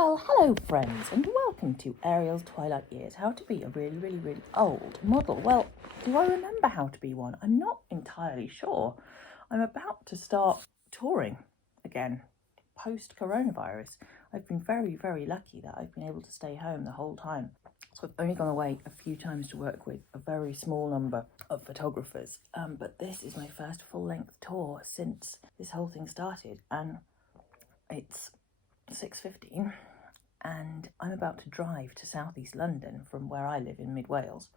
Well, hello friends, and welcome to Ariel's Twilight Years, how to be a really old model. Well, do I remember how to be one? I'm not entirely sure. I'm about to start touring again, post-coronavirus. I've been very lucky that I've been able to stay home the whole time. So I've only gone away a few times to work with a very small number of photographers. But this is my first full-length tour since this whole thing started, and it's 6:15 and I'm about to drive to southeast London from where I live in mid Wales,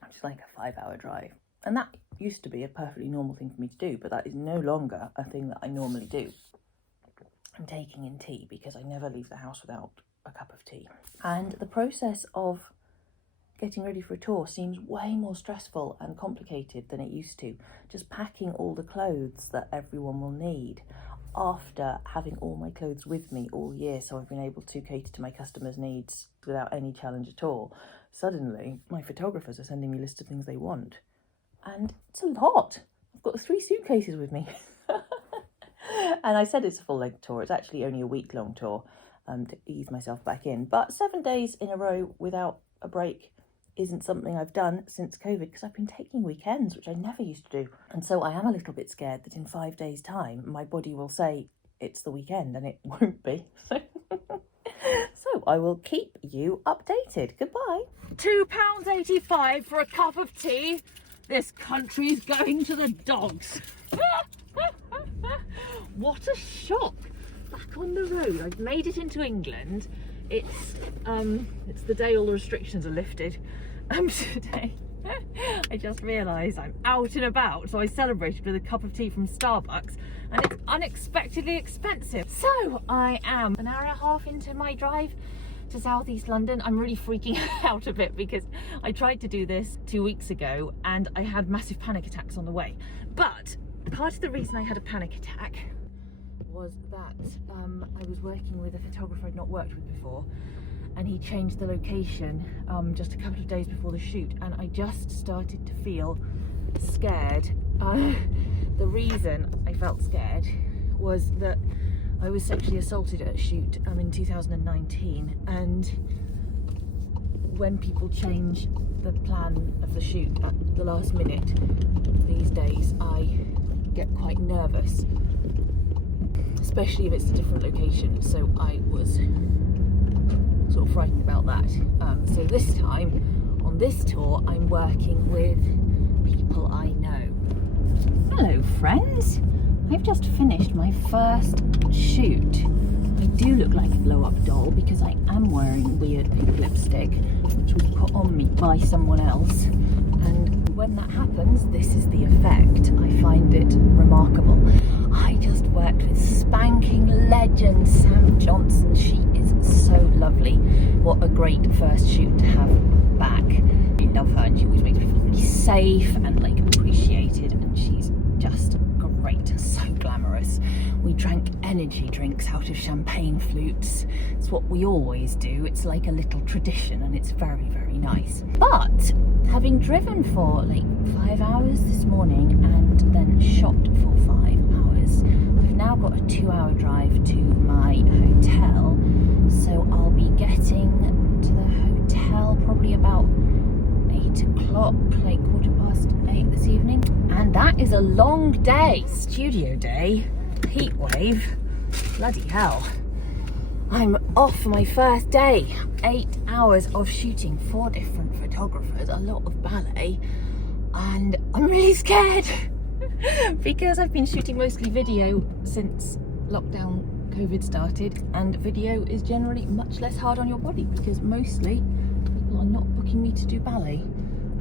which is like a 5-hour drive. And that used to be a perfectly normal thing for me to do, but that is no longer a thing that I normally do. I'm taking in tea because I never leave the house without a cup of tea. And the process of getting ready for a tour seems way more stressful and complicated than it used to. Just packing all the clothes that everyone will need after having all my clothes with me all year, so I've been able to cater to my customers' needs without any challenge at all. Suddenly, my photographers are sending me lists of things they want, and it's a lot. I've got 3 suitcases with me. And I said it's a full-length tour. It's actually only a week-long tour to ease myself back in. But 7 days in a row without a break isn't something I've done since COVID, because I've been taking weekends, which I never used to do. And so I am a little bit scared that in 5 days' time, my body will say it's the weekend, and it won't be. So I will keep you updated. Goodbye. £2.85 for a cup of tea. This country's going to the dogs. What a shock. Back on the road. I've made it into England. It's the day all the restrictions are lifted. Today I just realised I'm out and about, so I celebrated with a cup of tea from Starbucks, and it's unexpectedly expensive. So I am an hour and a half into my drive to southeast London. I'm really freaking out a bit because I tried to do this 2 weeks ago and I had massive panic attacks on the way. But part of the reason I had a panic attack was that I was working with a photographer I'd not worked with before, and he changed the location just a couple of days before the shoot, and I just started to feel scared. The reason I felt scared was that I was sexually assaulted at a shoot in 2019, and when people change the plan of the shoot at the last minute these days, I get quite nervous, especially if it's a different location. So I was sort of frightened about that. So this time on this tour, I'm working with people I know. Hello friends, I've just finished my first shoot. I do look like a blow-up doll because I am wearing weird pink lipstick, which was put on me by someone else. And when that happens, this is the effect. I find it remarkable. I just worked with spanking legend Sam Johnson. She is so lovely. What a great first shoot to have back. I love her, and she always makes me feel really safe and like appreciated, and she's just great, so glamorous. We drank energy drinks out of champagne flutes. It's what we always do. It's like a little tradition, and it's very nice. But having driven for like 5 hours this morning and then shot for 5 hours, I've now got a 2-hour drive to my hotel. So I'll be getting to the hotel probably about 8 o'clock, like 8:15 this evening. And that is a long day. Studio day, heat wave, bloody hell. I'm off for my first day. 8 hours of shooting, 4 different photographers, a lot of ballet, and I'm really scared because I've been shooting mostly video since lockdown COVID started, and video is generally much less hard on your body because mostly people are not booking me to do ballet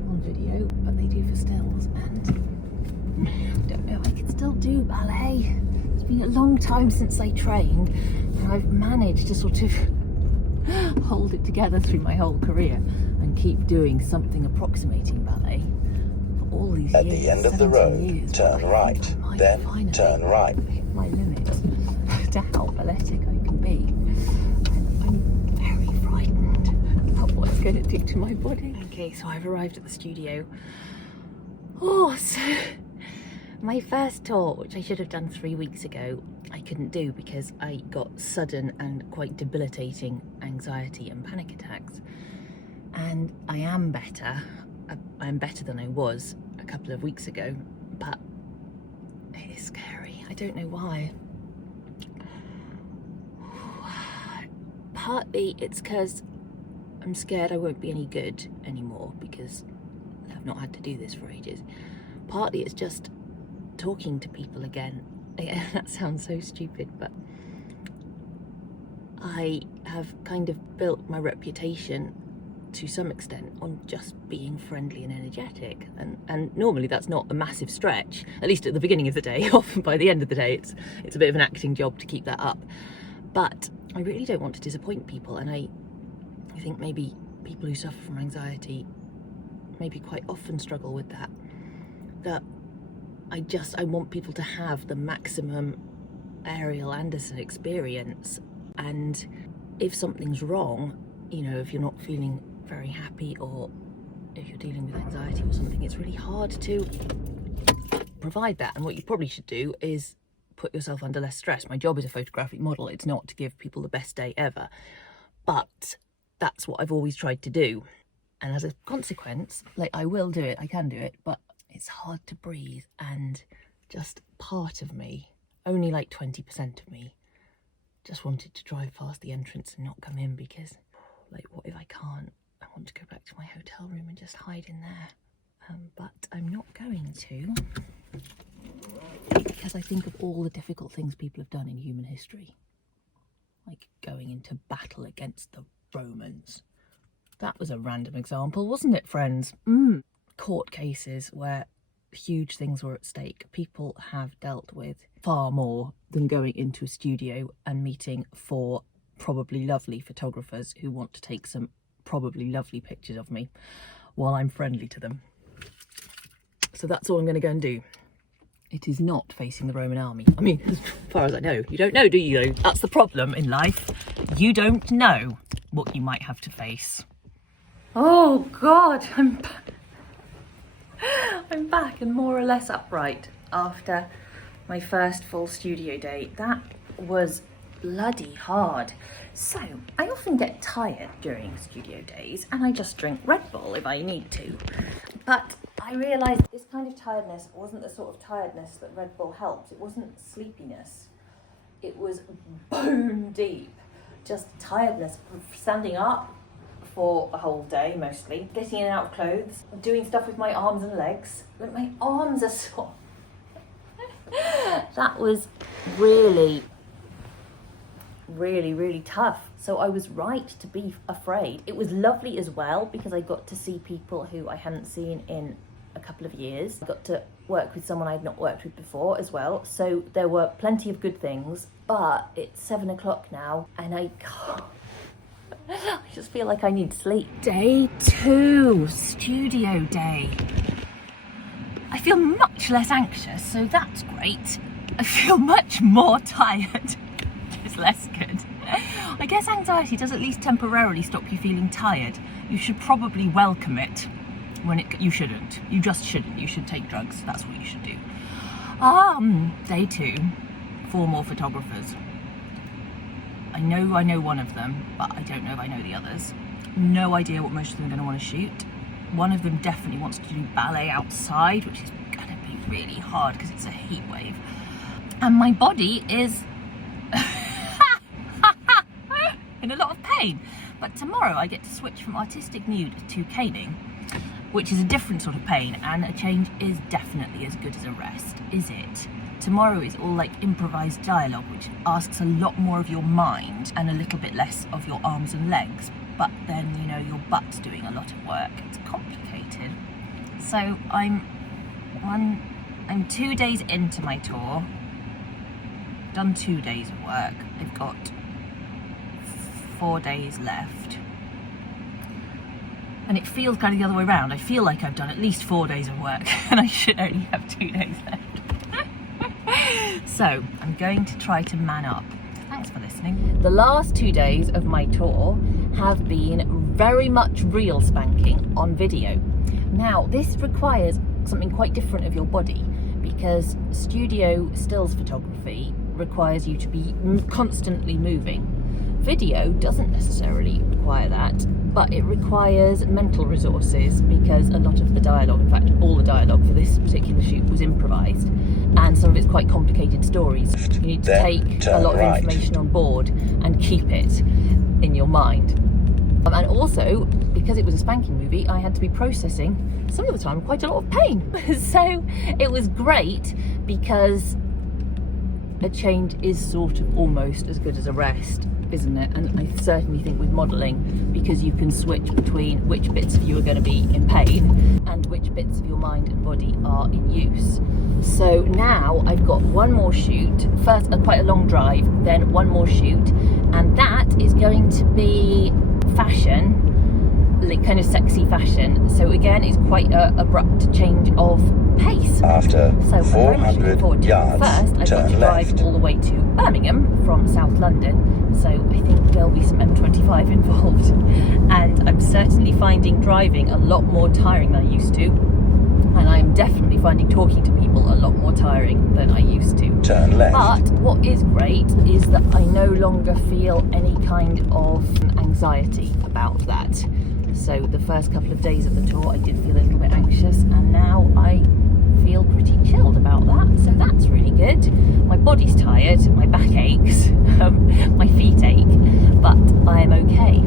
on video, but they do for stills, and I don't know if I can still do ballet. It's been a long time since I trained, and I've managed to sort of hold it together through my whole career and keep doing something approximating ballet for all these years. At the end of the road, turn right, then turn right. Hit my limit to how balletic I can be, and I'm very frightened about what it's going to do to my body. Okay, so I've arrived at the studio. Oh, so my first tour, which I should have done 3 weeks ago, I couldn't do because I got sudden and quite debilitating anxiety and panic attacks. And I am better. I'm better than I was a couple of weeks ago, but it is scary. I don't know why. Partly it's because I'm scared I won't be any good anymore because I've not had to do this for ages. Partly it's just talking to people again. That sounds so stupid, but I have kind of built my reputation to some extent on just being friendly and energetic, and normally that's not a massive stretch, at least at the beginning of the day. Often by the end of the day it's a bit of an acting job to keep that up, but I really don't want to disappoint people, and I think maybe people who suffer from anxiety maybe quite often struggle with that I want people to have the maximum Ariel Anderson experience. And if something's wrong, you know, if you're not feeling very happy or if you're dealing with anxiety or something, it's really hard to provide that. And what you probably should do is put yourself under less stress. My job as a photographic model, it's not to give people the best day ever, but that's what I've always tried to do. And as a consequence, like, I will do it, I can do it, but it's hard to breathe, and just part of me, only like 20% of me, just wanted to drive past the entrance and not come in because, like, what if I can't? I want to go back to my hotel room and just hide in there. But I'm not going to, because I think of all the difficult things people have done in human history, like going into battle against the Romans. That was a random example, wasn't it, friends? Court cases where huge things were at stake. People have dealt with far more than going into a studio and meeting 4 probably lovely photographers who want to take some probably lovely pictures of me while I'm friendly to them. So that's all I'm going to go and do. It is not facing the Roman army. I mean, as far as I know. You don't know, do you, though? That's the problem in life. You don't know what you might have to face. Oh God, I'm back and more or less upright after my first full studio day. That was bloody hard. So I often get tired during studio days and I just drink Red Bull if I need to. But I realised this kind of tiredness wasn't the sort of tiredness that Red Bull helped. It wasn't sleepiness. It was bone deep. Just tiredness from standing up for a whole day, mostly, getting in and out of clothes, doing stuff with my arms and legs. But my arms are sore. That was really tough. So I was right to be afraid. It was lovely as well because I got to see people who I hadn't seen in a couple of years. I got to work with someone I'd not worked with before as well. So there were plenty of good things, but it's 7 o'clock now and I can't. I just feel like I need sleep. Day 2, studio day. I feel much less anxious, so that's great. I feel much more tired. It's less good. I guess anxiety does at least temporarily stop you feeling tired. You should probably welcome it when you shouldn't. You just shouldn't. You should take drugs. That's what you should do. Day 2, 4 more photographers. I know one of them, but I don't know if I know the others. No idea what most of them are going to want to shoot. One of them definitely wants to do ballet outside, which is going to be really hard because it's a heat wave. And my body is in a lot of pain. But tomorrow I get to switch from artistic nude to caning, which is a different sort of pain, and a change is definitely as good as a rest, is it? Tomorrow is all like improvised dialogue, which asks a lot more of your mind and a little bit less of your arms and legs. But then, you know, your butt's doing a lot of work. It's complicated. So I'm 2 days into my tour. Done 2 days of work. I've got 4 days left. And it feels kind of the other way around. I feel like I've done at least 4 days of work and I should only have 2 days left. So I'm going to try to man up. Thanks for listening. The last 2 days of my tour have been very much real spanking on video. Now, this requires something quite different of your body because studio stills photography requires you to be constantly moving. Video doesn't necessarily require that, but it requires mental resources because a lot of the dialogue, in fact all the dialogue for this particular shoot, was improvised, and some of it's quite complicated stories. You need to take a lot of information on board and keep it in your mind. And also, because it was a spanking movie, I had to be processing, some of the time, quite a lot of pain. So it was great because a change is sort of almost as good as a rest, isn't it? And I certainly think with modelling, because you can switch between which bits of you are going to be in pain and which bits of your mind and body are in use. So now I've got one more shoot, first quite a long drive, then one more shoot, and that is going to be fashion, like kind of sexy fashion. So again, it's quite an abrupt change of pace. After so 400 yards, first, I've got to drive left. all the way to Birmingham from South London. So I think there'll be some M25 involved. And I'm certainly finding driving a lot more tiring than I used to. And I'm definitely finding talking to people a lot more tiring than I used to. Turn left. But what is great is that I no longer feel any kind of anxiety about that. So the first couple of days of the tour I did feel a little bit anxious, and now I feel pretty chilled about that, so that's really good. My body's tired, my back aches, my feet ache, but I am okay.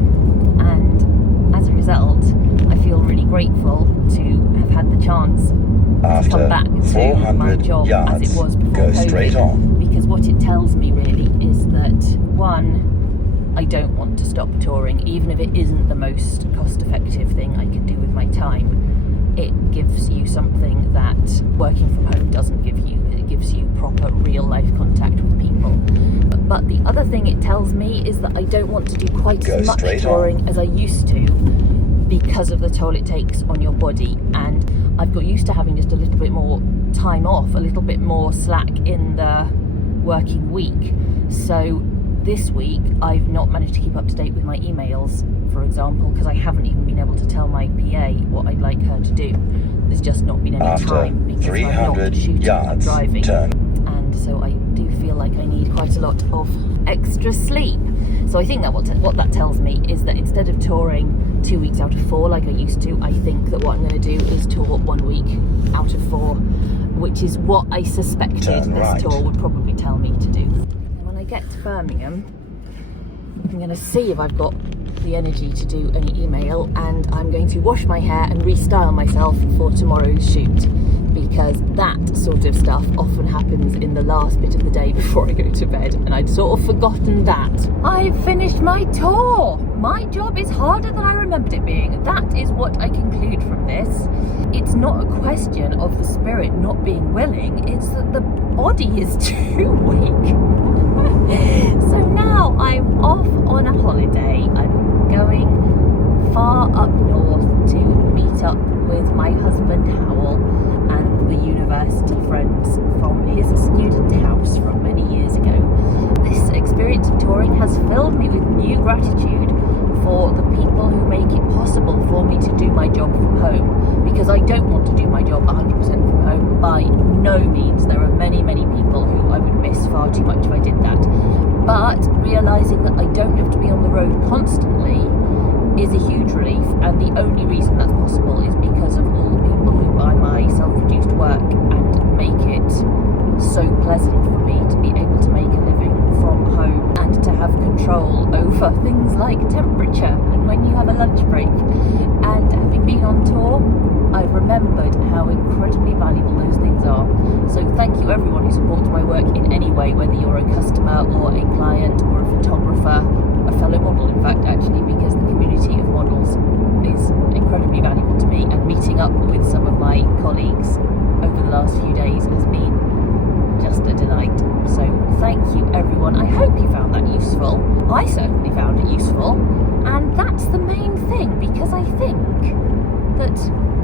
And as a result, I feel really grateful to have had the chance to come back to my job as it was before go COVID, straight on. because what it tells me really is that, one, I don't want to stop touring, even if it isn't the most cost-effective thing I can do with my time. It gives you something that working from home doesn't give you. It gives you proper real-life contact with people. But the other thing it tells me is that I don't want to do quite as much touring as I used to because of the toll it takes on your body. And I've got used to having just a little bit more time off, a little bit more slack in the working week. So this week I've not managed to keep up to date with my emails, for example, because I haven't even been able to tell my PA what I'd like her to do. There's just not been any time because I'm not shooting, I'm driving. And so I do feel like I need quite a lot of extra sleep. So I think that what that tells me is that instead of touring 2 weeks out of 4 like I used to, I think that what I'm going to do is tour 1 week out of 4, which is what I suspected this tour would probably tell me to do. When I get to Birmingham, I'm going to see if I've got the energy to do any email, and I'm going to wash my hair and restyle myself for tomorrow's shoot, because that sort of stuff often happens in the last bit of the day before I go to bed, and I'd sort of forgotten that. I've finished my tour! My job is harder than I remembered it being. That is what I conclude from this. It's not a question of the spirit not being willing, it's that the body is too weak. So now I'm off on a holiday. I'm going far up north to meet up with my husband Howell and the university friends from his student house from many years ago. This experience of touring has filled me with new gratitude for the people who make it possible for me to do my job from home, because I don't want to do my job 100% from home by no means. There are many people who I would miss far too much if I did that, but realising that I don't have to be on the road constantly is a huge relief, and the only reason that's possible is because of all the people who buy my self-produced work and make it so pleasant for me to be able to make a living from home and to have control over things like temperature and when you have a lunch break. And having been on tour, I've remembered how incredibly valuable those things are. So thank you everyone who supports my work in any way, whether you're a customer or a client or a photographer, a fellow model in fact actually, because the community of models is incredibly valuable to me, and meeting up with some of my colleagues over the last few days has been just a delight. So thank you everyone. I hope you found that useful. I certainly found it useful, and that's the main thing, because I think that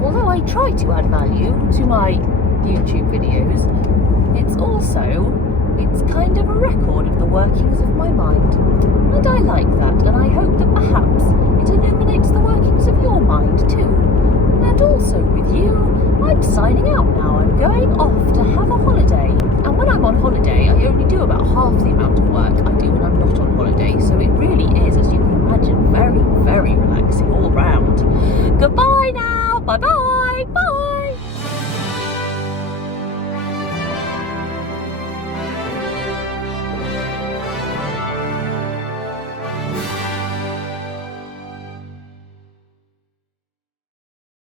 although I try to add value to my YouTube videos, it's kind of a record of the workings of my mind, and I like that, and I hope that perhaps it illuminates the workings of your mind too. And also with you, I'm signing out now. I'm going off to have a holiday, and when I'm on holiday I only do about half goodbye now. Bye bye. Bye.